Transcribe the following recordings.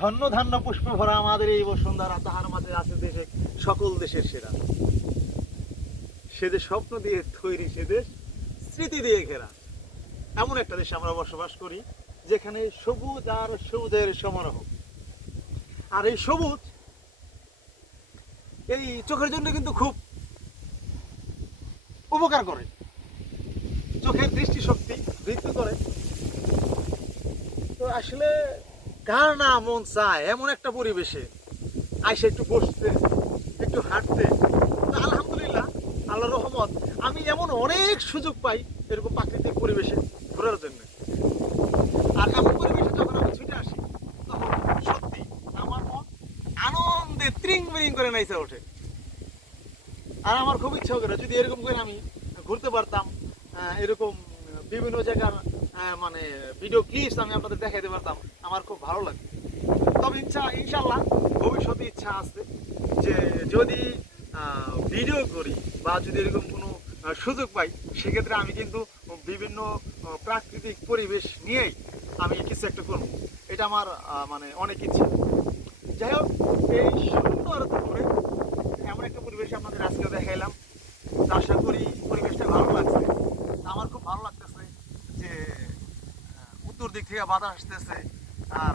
ধন্য ধান্য পুষ্প ভরা আমাদের এই বসুন্ধরা, তাহার মাঝে আছে দেশে সকল দেশের সেরা। সে দেশ স্বপ্ন দিয়ে তৈরি, সে দেশ স্মৃতি দিয়ে ঘেরা। এমন একটা দেশে আমরা বসবাস করি যেখানে সবুজ আর সবুজের সমারোহ। আর এই সবুজ এই চোখের জন্য কিন্তু খুব উপকার করে, চোখের দৃষ্টিশক্তি বৃদ্ধি করে। তো আসলে কার না মন চায় এমন একটা পরিবেশে আইসে একটু বসতে, একটু হাঁটতে। তো আলহামদুলিল্লাহ, আল্লাহর রহমত, আমি এমন অনেক সুযোগ পাই এরকম প্রাকৃতিক পরিবেশে ঘোরার জন্য। আর এমন পরিবেশে যখন আমি ছুটে আসি, তখন সত্যি আমার মন আনন্দে ত্রিং বিরিং করে নাইচে ওঠে। আর আমার খুব ইচ্ছা করে যদি এরকম করে আমি ঘুরতে পারতাম, এরকম বিভিন্ন জায়গার মানে ভিডিও ক্লিপস আমি আপনাদের দেখাইতে পারতাম, আমার খুব ভালো লাগে। তবে ইনশাল্লাহ ভবিষ্যতে ইচ্ছা আছে যে যদি ভিডিও করি বা যদি এরকম কোনো সুযোগ পাই, সেক্ষেত্রে আমি কিন্তু বিভিন্ন প্রাকৃতিক পরিবেশ নিয়েই আমি কিছু একটা করবো। এটা আমার মানে অনেক ইচ্ছা। যাই হোক, এই সুন্দর করে এমন একটা পরিবেশ আপনাদের আজকে দেখাইলাম। আশা করি পরিবেশটা ভালো লাগছে। আমার খুব ভালো লাগতেছে যে উত্তর দিক থেকে বাতাস আসতেছে, আর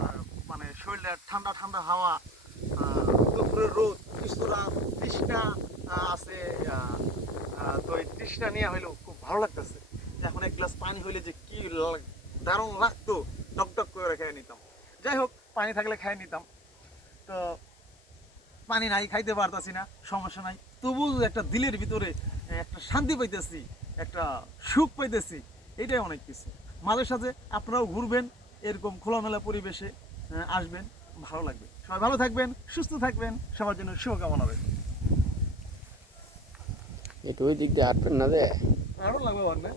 মানে শরীরে ঠান্ডা ঠান্ডা হাওয়া, দুপুরের রোদ, কিছুটা তৃষ্ণা আছে। তো এই তৃষ্ণা নিয়ে হইলেও খুব ভালো লাগতেছে। এখন এক গ্লাস পানি হইলে যে কি দারুণ লাগতো, টকটক করে খেয়ে নিতাম। যাই হোক, পানি থাকলে খেয়ে নিতাম। তো পানি নাই, খাইতে পারতাছি না, সমস্যা নাই, তবুও একটা দিলের ভিতরে একটা শান্তি পাইতেছি, একটা সুখ পাইতেছি। এটাই অনেক কিছু। মাঝে সাথে আপনারাও ঘুরবেন, এরকম খোলামেলা পরিবেশে আসবেন, ভালো লাগবে। সবাই ভালো থাকবেন, সুস্থ থাকবেন, সবার জন্য শুভকামনা রইল। একটু ওই দিক দিয়ে হাঁটবেন না রে? ভালো লাগবে।